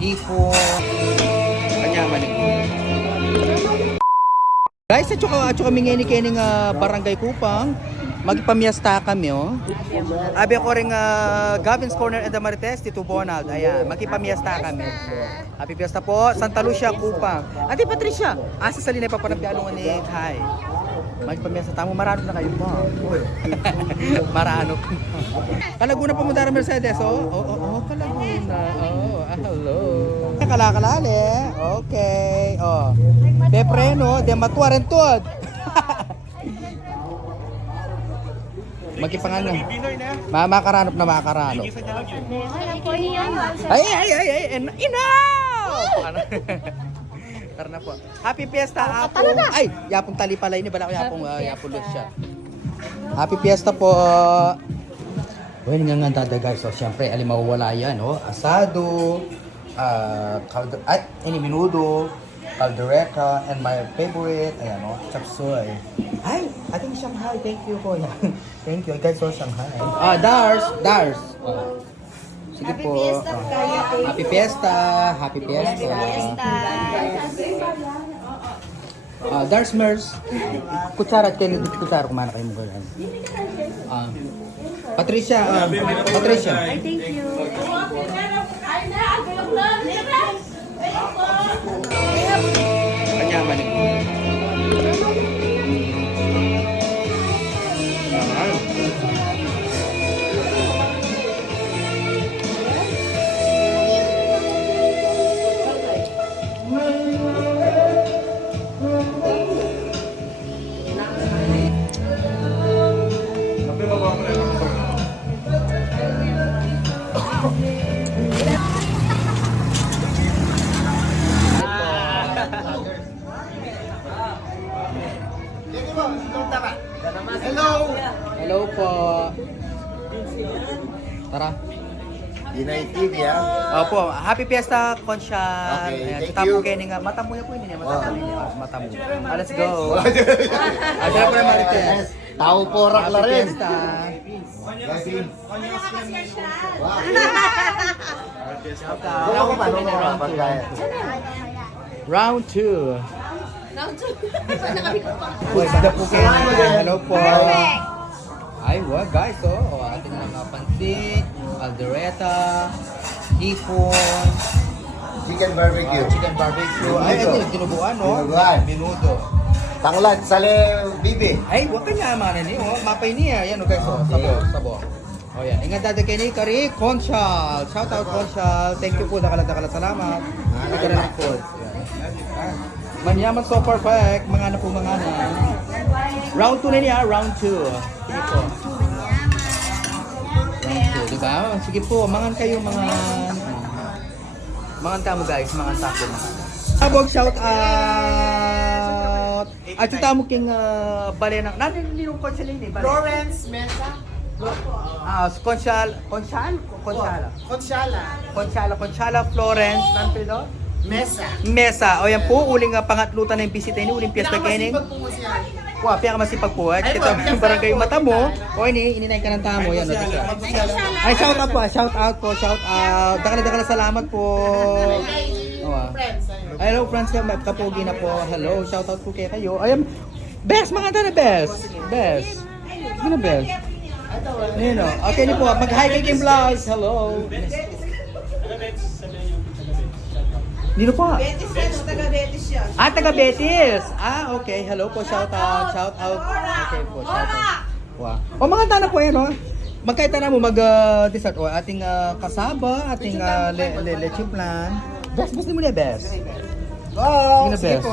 hipon. Kanya man. Guys, at kami ngayon ni Barangay Kupang. Magpamiesta kami, oh. Abi ako rin Gavin's Corner and the Marites, Tito Bonald. Ayan, magpamiesta kami. Happy Fiesta po, Santa Lucia, Kupang. Ate Patricia, asa sa linay pa parang pianong ni Hi. Magpamiesta tamo, marano na kayo po. Marano. Kalaguna pa mo dara Mercedes, oh. Kalaguna. Hello. Kalakalali. Okay, oh. Pepreno, de matuarentod. Magkipangano. Makaranop na makaranop. Ay, enough! Tara na po. Happy Fiesta, Apo. Ay, yapong tali pala ini bala ko yapong lot siya. Happy Fiesta po. Well, nga guys. So, syempre, mawawala yan, oh. Asado, menudo, caldereta, and my favorite, ayan, oh, chop suey. Ay, ating Shanghai, thank you po. Thank you, guys, so Shanghai. Dars. Sige po. Happy Fiesta. Happy Fiesta. Dars Mers. Kutsara, kutsara, kumana kayo mo gano'n. Patricia. Ay, thank you. Kanya man. Hello po. Tara. United, yeah? Opo, Happy Fiesta, Concha. Okay, thank tapo you. kayo nga. Matamu po yun. Matamu. Let's go. Adala po na Marites. Tao po rak la Happy rin. Fiesta. Wala ko paano mga pagkain. Round 2. Uy, sada po kayo. Hello po. Ay, wag guys, oh. Ating mga pansit, caldereta, hipon, Chicken barbecue. chicken barbecue. Ay, ito, tinubuan, no? Tinubuan. Minuto. Tanglad, sale, bibi. Ay, wag ka niya, mga nani, oh. Mapay niya. Yan, oh, guys, oh. Sabo. Oh, yan. Ingat dati kay ni Kari Conchal. Shout out, Conchal. Thank you po. Salamat. Ito na lang po. Manyaman so perfect. Mga na po, mga na. Round 2 na niya, round 2. Sige po. Round 2, diba? Sige po, mangan kayo, mangan tamo guys, mangan tapo. Abog, shout out! At yung tamo king balena. Nanin nilong Conchal yun eh. Florence Mesa. Conchal, Florence, nanto do? Mesa. O yan po, uling pangatlutan na yung bisita ni, uling piyesta kayo. Wow, piya ka masipag po. Kita yung barangay mata mo. O ininay ka ng tamo. Yan, ay, shout out po. Dakala salamat po. Hello, friends. Kapogi na po. Hello, shout out po kayo. Ayun, best, mga tana, best. Ano best? Ayun o. Okay niyo po, mag-hi kay Kim Vlogs. Hello. Dino po? Betis yan, taga Betis yan. Taga Betis. Okay. Hello po, shout out. Okay po, shout out. Wow. O mga tana po yan, no? Magkaita na mo mag-dessert. O ating kasaba, ating leche plan. Best mo niya, best. Oh, Sige na, best.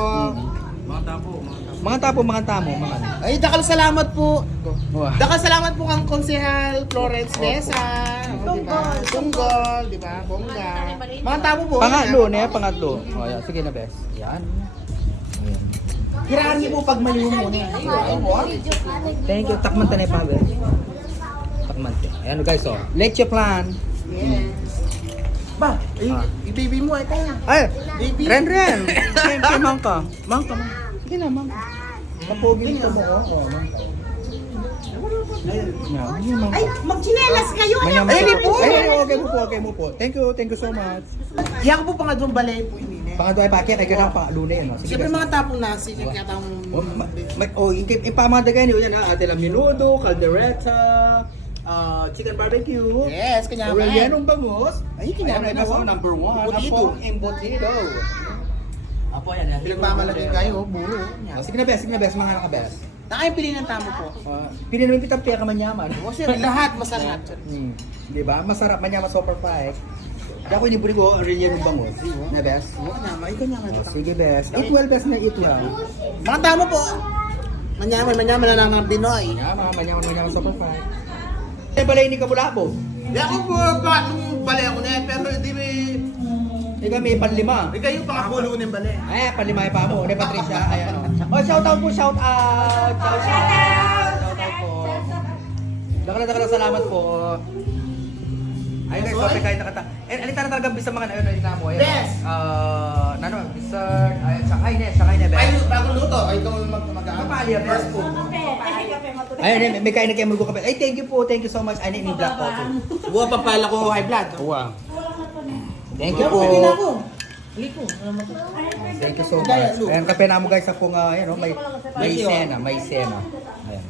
Mga tapo. Ay, dakal salamat po. Wow. Dakal salamat po kang Konsehal Florence Mesa. Tunggol, di ba? Bongga. Mga tabo po. Pangatlo. O yan, sige na, best. Yan. Hiraan niyo po pag maliw muna. Thank you. Takman tanay pa, best. Takman. Ayan guys, oh. Leche plan. Ba, i-baby mo ay tayo. Ay, Ren. Siyempre, mangka. Sige na, mangka. Kapogin ito mo, oh. Mangka. Ay, magchinelas kayo. Manyama. Ay, hindi po. Okay mo po. Thank you so much. Iyak po pangadong balay po ini. Pangadwa ay pakya, kaya kailangan pangalunay, ano? Sige, Siyempre best. mga tapong nasi, kaya tamong... Ipamadagan niyo yan, ha? Ate lang menudo, caldereta, chicken barbecue. Yes, kanya ba? Aurelianong bangus. Ay, kanya Ayan, ba? may number 1. Embutido. Apong embutido. Apo, yan. Pinagmamalagin kayo, buro. Sige na, best. Mga naka-best. Nakayang ng tamo po. Pili naman pitang pia ka manyaman. O siya, lahat masarap. Di ba? Masarap manyaman, super fried. Kaya ko inibuli ko, Aurelianong bangus. Na best? Oo, kanya, ikaw niya nga. Sige, best. Eat well, best na eat well. Mga tamo po. Manyaman na lang ng Pinoy. Manyaman, super fried. Eh, balay ni Kabulabo. Di ako po, nung balay ako na pero hindi may... Ikaw may panlima. Kayo pangapulo ng balay. Ay, panlimay pa mo. Ni Patricia, ayan o. Oh, shout out po, shout out. Shout out po. Dakala, salamat po. Ayun guys, coffee kahit nakata. Alita na talaga bisa mga ayun na mo. Best. Nano, dessert. Ayun, sakay na, Ay, best. bagong luto. Ay, ikaw mag-aagaw. Kapali, first food. Ayun, may kain na kayo kape. Ay, thank you so much. Ay, ni black coffee. Buwa pa pala ko high blood. Wow. Thank you po. Thank you so much. Ayan, kape na mo guys akong ayan, may sena. Ayan.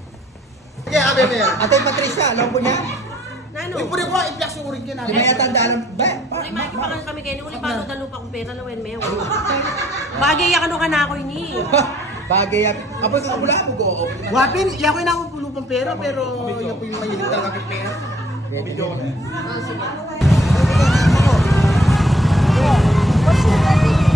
Okay, abe mo yan. Ate Patricia, alam po niya? Nano? Uy, puri ko, i-flash yung urin Di ba yata daan ba? Uli makipakan kami kayo. Uli paano dalupa kong pera lawen mew. Bagay ya kano ka na ako ini. Bagay yan. Kapag sa kabula mo go. Wapin, iya ko na pulo pang pera, pero yung po yung mahilig talaga kay pera. Oh, sige. What's your name?